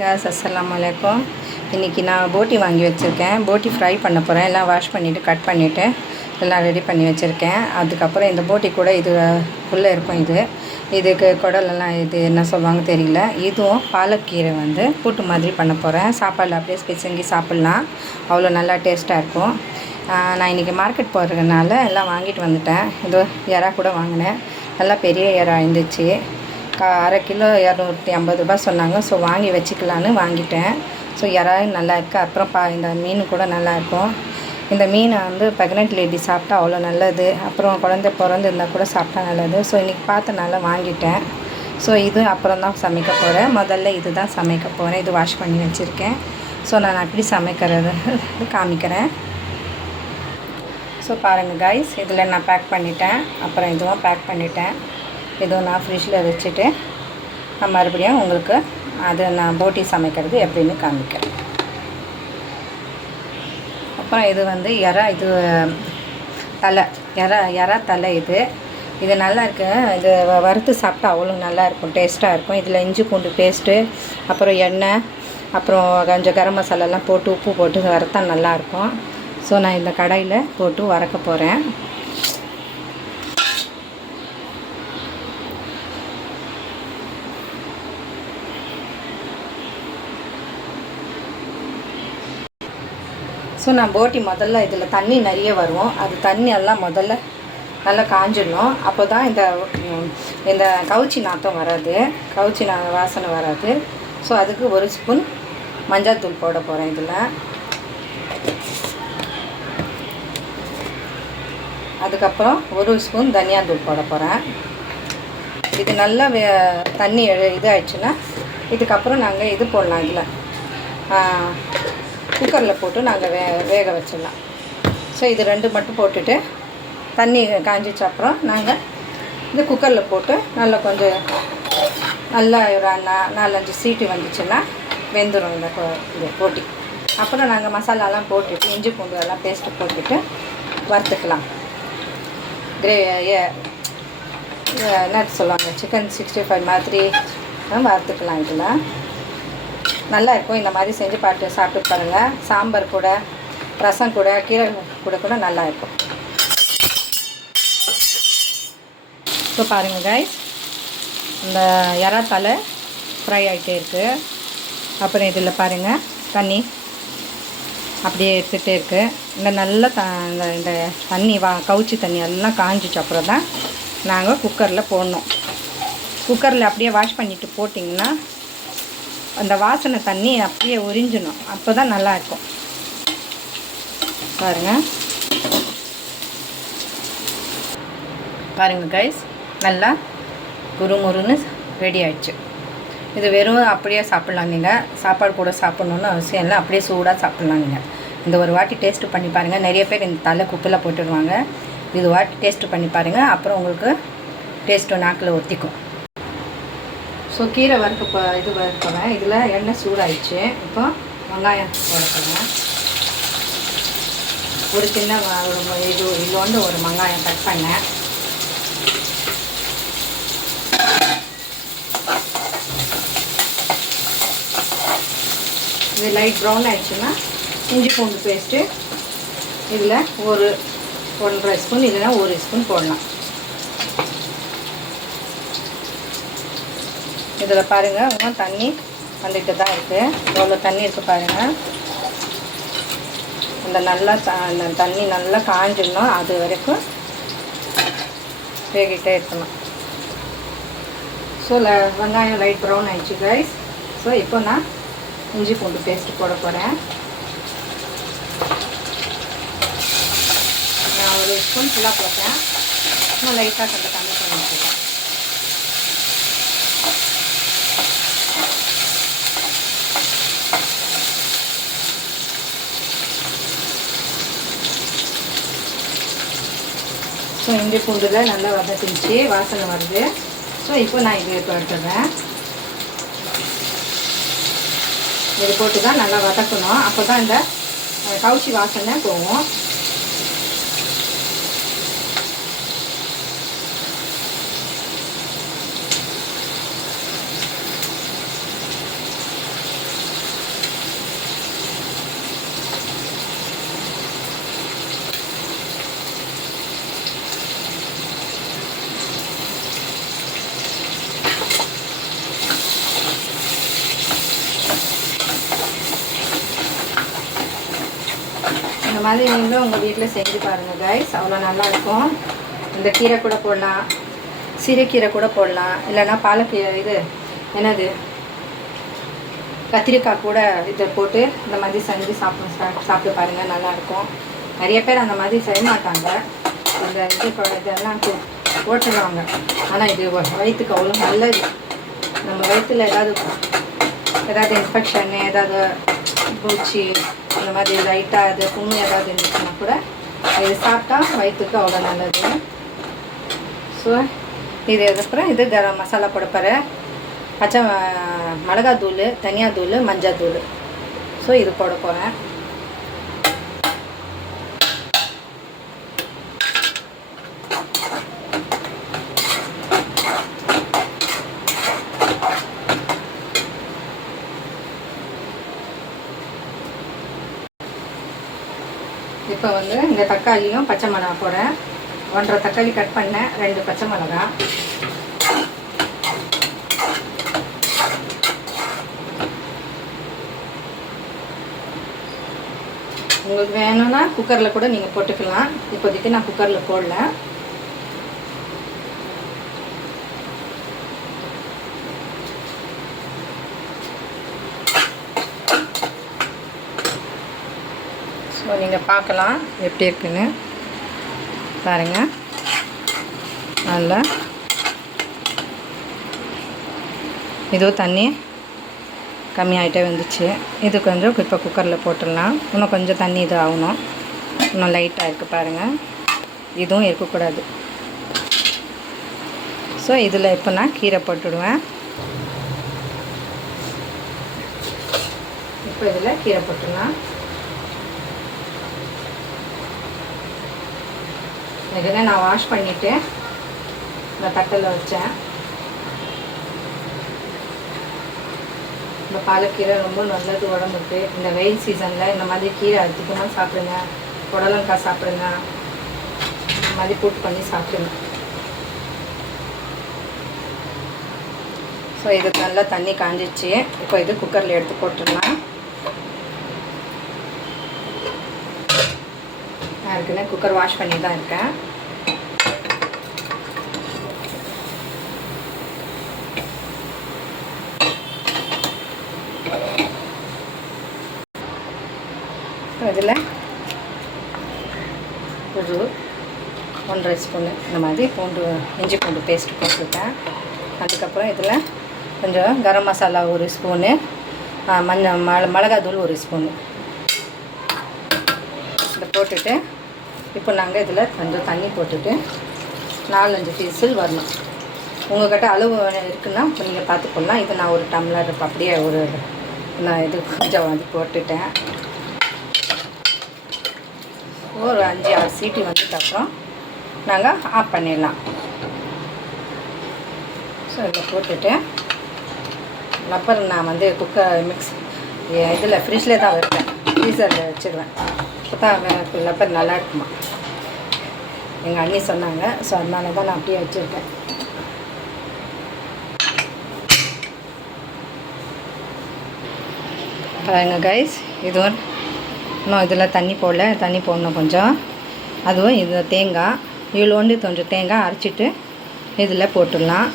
guys, அஸ்ஸலாமு அலைக்கும். இன்றைக்கி நான் போட்டி வாங்கி வச்சுருக்கேன். போட்டி ஃப்ரை பண்ண போகிறேன். எல்லாம் வாஷ் பண்ணிவிட்டு கட் பண்ணிவிட்டு எல்லாம் ரெடி பண்ணி வச்சுருக்கேன். அதுக்கப்புறம் இந்த போட்டி கூட இது உள்ளே இருக்கும். இதுக்கு குடலெல்லாம் இது என்ன சொல்லுவாங்க தெரியல. இதுவும் பாலக்கீரை கூட்டு மாதிரி பண்ண போகிறேன். சாப்பாடில் அப்படியே பிசைஞ்சு சாப்பிட்லாம். அவ்வளோ நல்லா டேஸ்ட்டாக இருக்கும். நான் இன்றைக்கி மார்க்கெட் போகிறதுனால எல்லாம் வாங்கிட்டு வந்துட்டேன். இதோ இறா கூட வாங்கினேன். நல்லா பெரிய இறா இருந்துச்சு. அரை கிலோ 250 ரூபா சொன்னாங்க. ஸோ வாங்கி வச்சுக்கலான்னு வாங்கிட்டேன். ஸோ இறா நல்லா இருக்குது. அப்புறம் இந்த மீன் கூட நல்லாயிருக்கும். இந்த மீனை ப்ரெக்னென்ட் லேடி சாப்பிட்டா அவ்வளோ நல்லது. அப்புறம் குழந்தை பிறந்திருந்தால் கூட சாப்பிட்டா நல்லது. ஸோ இன்றைக்கி பார்த்தனால வாங்கிட்டேன். ஸோ இது அப்புறம் தான் சமைக்க போகிறேன். முதல்ல இது தான் சமைக்க போகிறேன். இது வாஷ் பண்ணி வச்சுருக்கேன். ஸோ நான் எப்படி சமைக்கிறது காமிக்கிறேன். ஸோ பாருங்கள் காய்ஸ், இதில் நான் பேக் பண்ணிட்டேன். அப்புறம் இதுவும் பேக் பண்ணிட்டேன். இதுவும் நான் ஃப்ரிட்ஜில் வச்சுட்டு நான் மறுபடியும் உங்களுக்கு அதை நான் போட்டி சமைக்கிறது எப்படின்னு காமிக்கிறேன். அப்புறம் இது இறா, இது தலை இறா தலை. இது நல்லா இருக்கு. இது வறுத்து சாப்பிட்டா அவ்வளோ நல்லாயிருக்கும், டேஸ்ட்டாக இருக்கும். இதில் இஞ்சி பூண்டு பேஸ்ட்டு, அப்புறம் எண்ணெய், அப்புறம் கொஞ்சம் கரம் மசாலாலாம் போட்டு உப்பு போட்டு வறுத்தா நல்லாயிருக்கும். ஸோ நான் இந்த கடாயில் போட்டு வறுக்க போகிறேன். ஸோ நான் போட்டி முதல்ல இதில் தண்ணி நிறைய வரும். அது தண்ணி எல்லாம் முதல்ல நல்லா காஞ்சிடணும். அப்போ தான் இந்த கவுச்சி நாத்தம் வராது, கவுச்சி வாசனை வராது. ஸோ அதுக்கு 1 ஸ்பூன் மஞ்சள் தூள் போட போகிறேன். இதில் அதுக்கப்புறம் 1 ஸ்பூன் தனியாத்தூள் போட போகிறேன். இது நல்லா தண்ணி இதாகிடுச்சுன்னா இதுக்கப்புறம் நாங்கள் இது போடலாம். இதில் குக்கரில் போட்டு நாங்கள் வேக வச்சிடலாம். ஸோ இது 2 மட்டும் போட்டுட்டு தண்ணி காஞ்சிச்ச அப்புறம் நாங்கள் இந்த குக்கரில் போட்டு நல்லா கொஞ்சம் நல்லா ஒரு 4-5 சீட்டு வந்துச்சுன்னா வெந்துடும் இந்த போட்டி. அப்புறம் நாங்கள் மசாலாலாம் போட்டுட்டு இஞ்சி பூண்டு எல்லாம் பேஸ்ட்டு போட்டுட்டு வறுத்துக்கலாம். என்ன சொல்லுவாங்க, சிக்கன் 65 மாதிரி வறுத்துக்கலாம். இதில் நல்லா இருக்கும். இந்த மாதிரி செஞ்சு சாப்பிட்டு பாருங்கள். சாம்பார் கூட, ரசம் கூட, கீரை கூட நல்லா இருக்கும். ஸோ பாருங்கள் காய்ஸ், இந்த இறா தலை ஃப்ரை ஆகிட்டே இருக்குது. அப்புறம் இதில் பாருங்கள் தண்ணி அப்படியே எடுத்துகிட்டே இருக்குது. இந்த நல்ல இந்த தண்ணி கவுச்சி தண்ணி எல்லாம் காஞ்சிச்சு அப்புறம் தான் நாங்கள் குக்கரில் போடணும். குக்கரில் அப்படியே வாஷ் பண்ணிவிட்டு போட்டிங்கன்னா அந்த வாசனை தண்ணி அப்படியே உறிஞ்சணும். அப்போ தான் நல்லாயிருக்கும். பாருங்கள் கைஸ், நல்லா குறுமுறுன்னு ரெடி ஆகிடுச்சு. இது வெறும் அப்படியே சாப்பிட்லாம். நீங்கள் சாப்பாடு கூட சாப்பிட்ணுன்னு அவசியம் இல்லை, அப்படியே சூடாக சாப்பிட்லாம். நீங்கள் இந்த ஒரு வாட்டி டேஸ்ட்டு பண்ணி பாருங்கள். நிறைய பேர் இந்த தலை குப்பில் போட்டுடுவாங்க. இது வாட்டி டேஸ்ட்டு பண்ணி பாருங்கள். அப்புறம் உங்களுக்கு டேஸ்ட்டு நாக்கில் ஒத்திக்கும். ஸோ கீரை வறுக்கிறேன். இதில் எண்ணெய் சூடாகிடுச்சு. இப்போ வெங்காயம் போடுறேன். ஒரு சின்ன இதில் ஒரு வெங்காயம் கட் பண்ணேன். இது லைட் ப்ரௌன் ஆகிடுச்சுன்னா இஞ்சி பூண்டு பேஸ்ட்டு இதில் 1.5 ஸ்பூன் இல்லைன்னா 1 ஸ்பூன் போடலாம். இதில் பாருங்கள், இன்னும் தண்ணி வந்துட்டு தான் இருக்குது. எவ்வளோ தண்ணி இருக்குது பாருங்கள். அந்த தண்ணி நல்லா காஞ்சிடணும். அது வரைக்கும் வேகிட்டே இருக்கணும். ஸோ வெங்காயம் லைட் ப்ரௌன் ஆகிடுச்சு கைஸ். ஸோ இப்போ நான் இஞ்சி பூண்டு பேஸ்ட்டு போட போகிறேன். நான் 1 ஸ்பூன் ஃபுல்லாக போட்டேன். இன்னும் லைட்டாக கொஞ்சம் கம்மி பண்ணி வச்சுருக்கேன். ஸோ இஞ்சி பூண்டில் நல்லா வதக்கிச்சு, வாசனை வருது. ஸோ இப்போ நான் இது எடுத்துடுறேன். இது போட்டு தான் நல்லா வதக்கணும். அப்போ தான் இந்த கவுச்சி வாசனை போகும். அந்த மாதிரி நீங்களும் உங்கள் வீட்டில் செஞ்சு பாருங்கள் கைஸ், அவ்வளோ நல்லாயிருக்கும். இந்த கீரை கூட போடலாம், சிறுகீரை கூட போடலாம், இல்லைன்னா பாலக்கீரை இது என்னது கத்திரிக்காய் கூட இதை போட்டு இந்த மாதிரி செஞ்சு சாப்பிட்டு பாருங்கள், நல்லாயிருக்கும். நிறைய பேர் அந்த மாதிரி செய்ய மாட்டாங்க, இந்த இதெல்லாம் போட்டுருவாங்க. ஆனால் இது வயிற்றுக்கு அவ்வளோ நல்லது. நம்ம வயிற்றில் ஏதாவது இன்ஃபெக்ஷன், ஏதாவது பூச்சி இந்த மாதிரி லைட்டாக அது புண்ணு ஏதாவது இருந்துச்சுன்னா கூட இது சாப்பிட்டா வயிற்றுக்கு அவ்வளோ நல்லது. ஸோ இது அதுக்கப்புறம் இது கரம் மசாலா போட போகிறேன். பச்சை மிளகாத்தூள், தனியாத்தூள், மஞ்சள். ஸோ இது போட போகிறேன். இப்போ வந்து இந்த தக்காளியும் பச்சை மிளகா போடுறேன். 1.5 தக்காளி கட் பண்ணேன், 2 பச்சை மிளகா. உங்களுக்கு வேணும்னா குக்கரில் கூட நீங்கள் போட்டுக்கலாம். இப்போதைக்கு நான் குக்கரில் போடல. ஸோ நீங்கள் பார்க்கலாம் எப்படி இருக்குன்னு பாருங்கள். நல்லா இதுவும் தண்ணி கம்மியாகிட்டே வந்துச்சு. இது கொஞ்சம் இப்போ குக்கரில் போட்டுடலாம். இன்னும் கொஞ்சம் தண்ணி இது ஆகணும். இன்னும் லைட்டாக இருக்குது பாருங்கள். இதுவும் இருக்கக்கூடாது. ஸோ இதில் இப்போ நான் கீரை போட்டுடுவேன். இப்போ இதில் கீரை போட்டுடலாம். இதெல்லாம் நான் வாஷ் பண்ணிவிட்டு இந்த தட்டில் வச்சேன். இந்த பாலக்கீரை ரொம்ப நல்லது உடம்புக்கு. இந்த வெயில் சீசனில் இந்த மாதிரி கீரை அதிகமாக சாப்பிடுங்க. புடலங்காய் சாப்பிடுங்க, இந்த மாதிரி கூட்டு பண்ணி சாப்பிடுங்க. ஸோ இதுக்கு நல்லா தண்ணி காஞ்சிச்சு. இப்போ இது குக்கரில் எடுத்து போட்டுடலாம். நான் இருக்குன்னு குக்கர் வாஷ் பண்ணி தான் இருக்கேன். இதில் ஒரு 1.5 ஸ்பூனு இந்த மாதிரி இஞ்சி பூண்டு பேஸ்ட் போட்டுருக்கேன். அதுக்கப்புறம் இதில் கொஞ்சம் கரம் மசாலா 1 ஸ்பூனு, மிளகாத்தூள் 1 ஸ்பூனு இதை போட்டுட்டு இப்போ நாங்கள் இதில் கொஞ்சம் தண்ணி போட்டுட்டு 4-5 விசில் வரணும். உங்கள்கிட்ட அளவு இருக்குன்னா இப்போ நீங்கள் பார்த்துக்கொள்ளலாம். இது நான் 1 டம்ளர் அப்படியே நான் இது கொஞ்சம் வந்து போட்டுட்டேன். ஒரு 5-6 சீட்டி வந்துட்டப்புறம் நாங்கள் ஆஃப் பண்ணிடலாம். ஸோ இதில் போட்டுட்டு அப்புறம் நான் வந்து குக்கர் இதில் ஃப்ரிட்ஜில் தான் வைப்பேன், ஃப்ரீசரில் வச்சுருவேன். அப்போ தான் லப்பர் நல்லா இருக்குமா எங்கள் அண்ணி சொன்னாங்க. ஸோ அதனால தான் நான் அப்படியே வச்சுருக்கேன். பாருங்க கைஸ், இதுவும் இன்னும் இதில் தண்ணி போடல, தண்ணி போடணும் கொஞ்சம். அதுவும் இது தேங்காய் இவ்வளோண்டு கொஞ்சம் தேங்காய் அரைச்சிட்டு இதில் போட்டுடலாம்.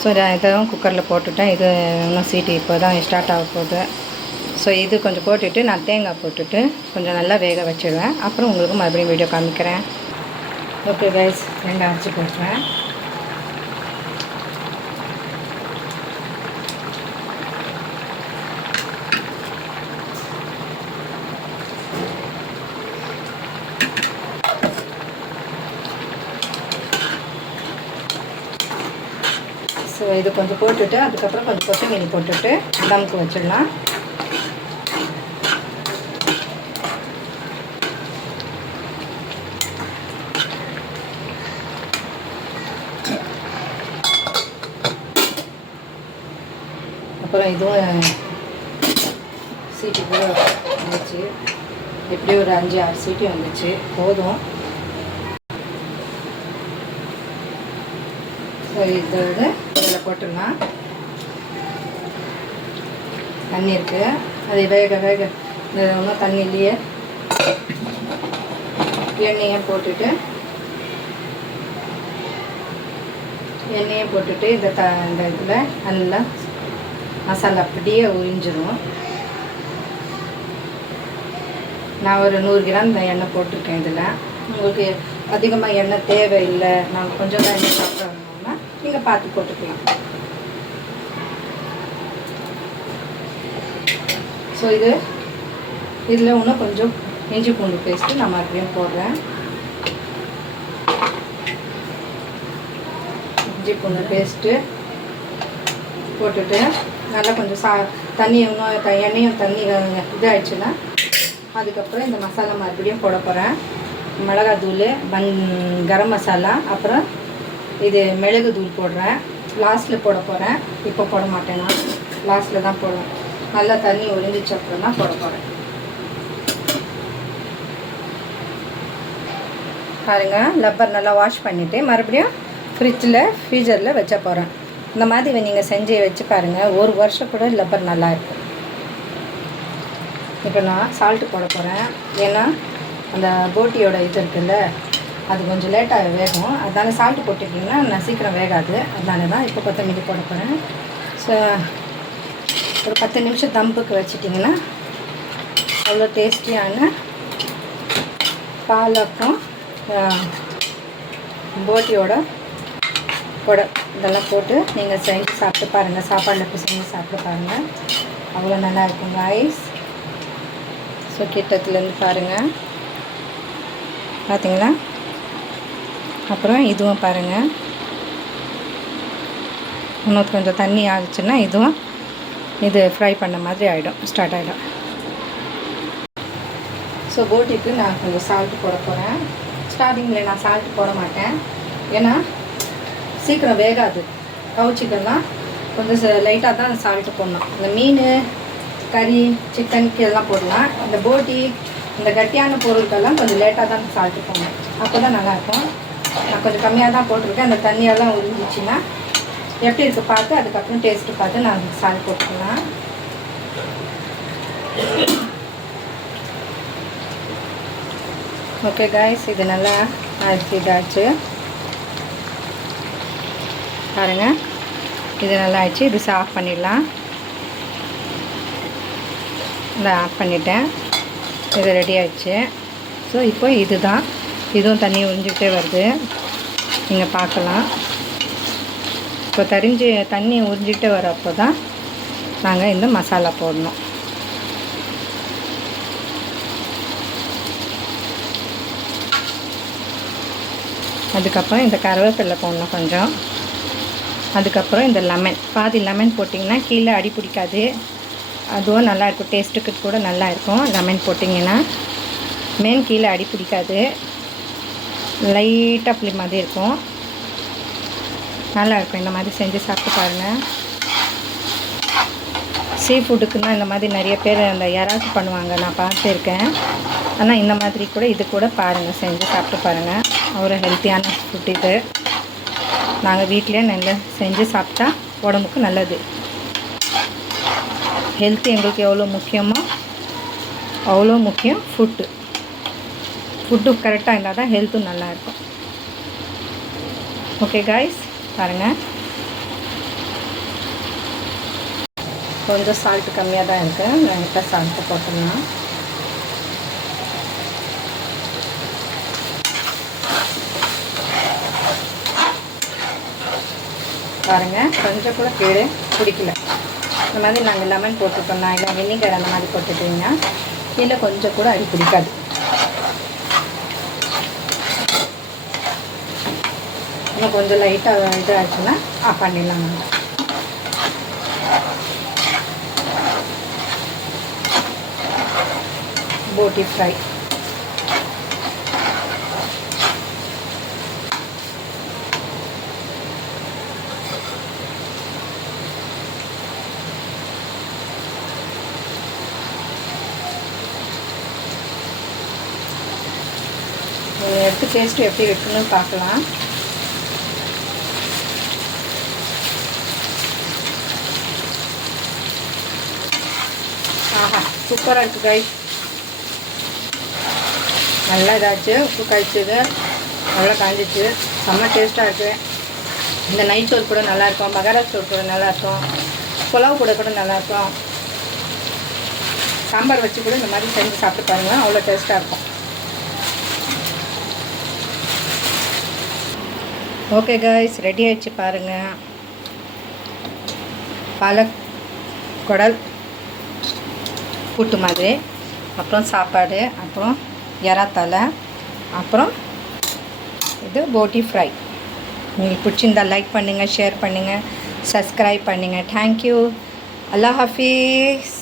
ஸோ இதுவும் குக்கரில் போட்டுட்டேன். இது இன்னும் சீட்டி இப்போ தான் ஸ்டார்ட் ஆக போகுது. ஸோ இது கொஞ்சம் போட்டுட்டு நான் தேங்காய் போட்டுட்டு கொஞ்சம் நல்லா வேக வச்சுடுவேன். அப்புறம் உங்களுக்கு மறுபடியும் வீடியோ காமிக்கிறேன். ஓகே கைஸ், தேங்காய் அரைச்சி போட்டுறேன். ஸோ இது கொஞ்சம் போட்டுட்டு அதுக்கப்புறம் கொஞ்சம் கொத்தமல்லி போட்டுட்டு தம்க்கு வச்சிடலாம். அப்புறம் இதுவும் சீட்டி கூட வந்துச்சு. எப்படியும் ஒரு 5-6 சீட்டி வந்துச்சு, போதும். ஸோ இது இதில் போட்டுடலாம். தண்ணி இருக்குது, அது வேக இந்த இன்னும் தண்ணி இல்லையே, எண்ணெயை போட்டுட்டு இந்த இதில் நல்லா மசாலா அப்படியே உறிஞ்சிரும். நான் ஒரு 100 கிராம் இந்த எண்ணெய் போட்டிருக்கேன். இதில் உங்களுக்கு அதிகமாக எண்ணெய் தேவையில்லை, நான் கொஞ்சம் தான் எண்ணெய் சாப்பிட்றோம்னா நீங்கள் பார்த்து போட்டுக்கலாம். ஸோ இதில் இன்னும் கொஞ்சம் இஞ்சி பூண்டு பேஸ்ட்டு நான் மறுபடியும் போடுறேன். இஞ்சி பூண்டு பேஸ்ட்டு போட்டுட்டு நல்லா கொஞ்சம் தண்ணி இன்னும் எண்ணெயும் தண்ணி இதாகிடுச்சுன்னா அதுக்கப்புறம் இந்த மசாலா மறுபடியும் போட போகிறேன். மிளகாத்தூள், கரம் மசாலா, அப்புறம் இது மிளகு தூள் போடுறேன். லாஸ்ட்டில் போட போகிறேன், இப்போ போட மாட்டேன், நான் லாஸ்ட்டில் தான் போடுவேன். நல்லா தண்ணி ஒழிஞ்சிச்சு அப்புறம் தான் போட போகிறேன். பாருங்கள், லப்பர் நல்லா வாஷ் பண்ணிவிட்டு மறுபடியும் ஃப்ரீஜரில் வச்ச போகிறேன். இந்த மாதிரி நீங்கள் செஞ்சு வச்சு பாருங்கள், 1 வருஷம் கூட லப்பர் நல்லா இருக்கும். இப்போ நான் சால்ட்டு போட போகிறேன். ஏன்னா அந்த போட்டியோட இது இருக்குல்ல, அது கொஞ்சம் லேட்டாக வேகும். அதனால சால்ட்டு போட்டுட்டிங்கன்னா நான் சீக்கிரம் வேகாது. அதனால தான் இப்போ கொத்தமல்லி போட போகிறேன். ஸோ ஒரு 10 நிமிஷம் தம்புக்கு வச்சிட்டிங்கன்னா அவ்வளோ டேஸ்டியான பாலக்கும் போட்டியோட இதெல்லாம் போட்டு நீங்கள் செஞ்சு சாப்பிட்டு பாருங்கள். சாப்பாடில் இப்போ செஞ்சு சாப்பிட்டு பாருங்கள், அவ்வளோ நல்லா இருக்கும் காய்ஸ். ஸோ கிட்டத்துலேருந்து பாருங்கள், பார்த்தீங்களா? அப்புறம் இதுவும் பாருங்கள், இன்னும் கொஞ்சம் தண்ணி ஆகிடுச்சுன்னா இது ஃப்ரை பண்ண மாதிரி ஸ்டார்ட் ஆகிடும். ஸோ போட்டிக்கு நான் கொஞ்சம் சால்ட்டு போட போகிறேன். ஸ்டார்டிங்கில் நான் சால்ட்டு போட மாட்டேன், ஏன்னா சீக்கிரம் வேகாது. கவுச்சிக்கெல்லாம் கொஞ்சம் லைட்டாக தான் சால்ட்டு போடணும். இந்த மீன், கறி, சிக்கனுக்கு இதெல்லாம் போடலாம். இந்த போட்டி, இந்த கட்டியான பொருட்கள்லாம் கொஞ்சம் லேட்டாக தான் சால்ட்டு போடணும், அப்போ தான் நல்லாயிருக்கும். நான் கொஞ்சம் கம்மியாக தான் போட்டிருக்கேன். அந்த தண்ணியெல்லாம் உறிஞ்சிச்சின்னா எப்படி இருக்குது பார்த்து அதுக்கப்புறம் டேஸ்ட்டு பார்த்து நான் சால்ட் போட்டுக்கலாம். ஓகே காய்ஸ், இது நல்லா இதாச்சு பாருங்கள். இது நல்லா ஆயிடுச்சு. இது ஆஃப் பண்ணிடலாம். இதை ஆஃப் பண்ணிட்டேன். இது ரெடி ஆயிடுச்சு. ஸோ இப்போ இதுவும் தண்ணி உறிஞ்சிக்கிட்டே வருது, நீங்கள் பார்க்கலாம். இப்போ தண்ணி உறிஞ்சிக்கிட்டே வரப்போ தான் நாங்கள் இந்த மசாலா போடணும். அதுக்கப்புறம் இந்த கருவேப்பிலை போடணும் கொஞ்சம். அதுக்கப்புறம் இந்த பாதி லெமன் போட்டிங்கன்னா கீழே அடி பிடிக்காது. அதுவும் நல்லாயிருக்கும், டேஸ்ட்டுக்கு கூட நல்லாயிருக்கும். லெமன் போட்டிங்கன்னா கீழே அடி பிடிக்காது, லைட்டாக புளி மாதிரி இருக்கும், நல்லாயிருக்கும். இந்த மாதிரி செஞ்சு சாப்பிட்டு பாருங்கள். சீ ஃபுட்டுக்குன்னா இந்த மாதிரி நிறைய பேர் அந்த யாராச்சும் பண்ணுவாங்க, நான் பார்த்துருக்கேன். ஆனால் இந்த மாதிரி கூட இது கூட பாருங்கள், செஞ்சு சாப்பிட்டு பாருங்கள். ஒரு ஹெல்த்தியான ஃபுட் இது. நாங்கள் வீட்டிலே நல்லா செஞ்சு சாப்பிட்டா உடம்புக்கு நல்லது. ஹெல்த்து எங்களுக்கு எவ்வளோ முக்கியமோ அவ்வளோ முக்கியம் ஃபுட்டு கரெக்டாக இருந்தால் தான் ஹெல்த்தும் நல்லாயிருக்கும். ஓகே காய்ஸ், பாருங்கள், கொஞ்சம் சால்ட்டு கம்மியாக தான் இருக்குது. லைட்டாக சால்ட்டு போட்டுடலாம். பாருங்கள், கொஞ்சம் கூட கீழே பிடிக்கல. இந்த மாதிரி நாங்கள் லெமன் போட்டுட்டோம்னா இல்லை வினிகர் அந்த மாதிரி போட்டுட்டிங்கன்னா கீழே கொஞ்சம் கூட அடி பிடிக்காது. இன்னும் கொஞ்சம் லைட்டாக இதாகிடுச்சுன்னா ஆஃப் பண்ணிடலாம். நம்ம போட்டி ஃப்ரை எடுத்து டேஸ்ட்டு எப்படி இருக்குன்னு பார்க்கலாம். ஆஹா, சூப்பராக இருக்குது கைஸ். நல்லா இதாச்சு, குக் ஆயிடுச்சு, நல்லா காஞ்சிச்சு, செம்ம டேஸ்ட்டாக இருக்குது. இந்த நைட் சோறு கூட நல்லாயிருக்கும், பகாரா சோறு கூட நல்லாயிருக்கும், புலாவ் கூட கூட நல்லாயிருக்கும், சாம்பார் வச்சு கூட இந்த மாதிரி செஞ்சு சாப்பிட்டு பாருங்கள், அவ்வளோ டேஸ்ட்டாக இருக்கும். ஓகே காய்ஸ், ரெடி ஆகிடுச்சு பாருங்கள். பாலக் குடல் கூட்டு மாதிரி, அப்புறம் சாப்பாடு, அப்புறம் எறா தலை, அப்புறம் இது போட்டி ஃப்ரை. உங்களுக்கு பிடிச்சிருந்தால் லைக் பண்ணுங்கள், ஷேர் பண்ணுங்கள், சப்ஸ்கிரைப் பண்ணுங்கள். தேங்க்யூ. அல்லாஹ் ஹாஃபீஸ்.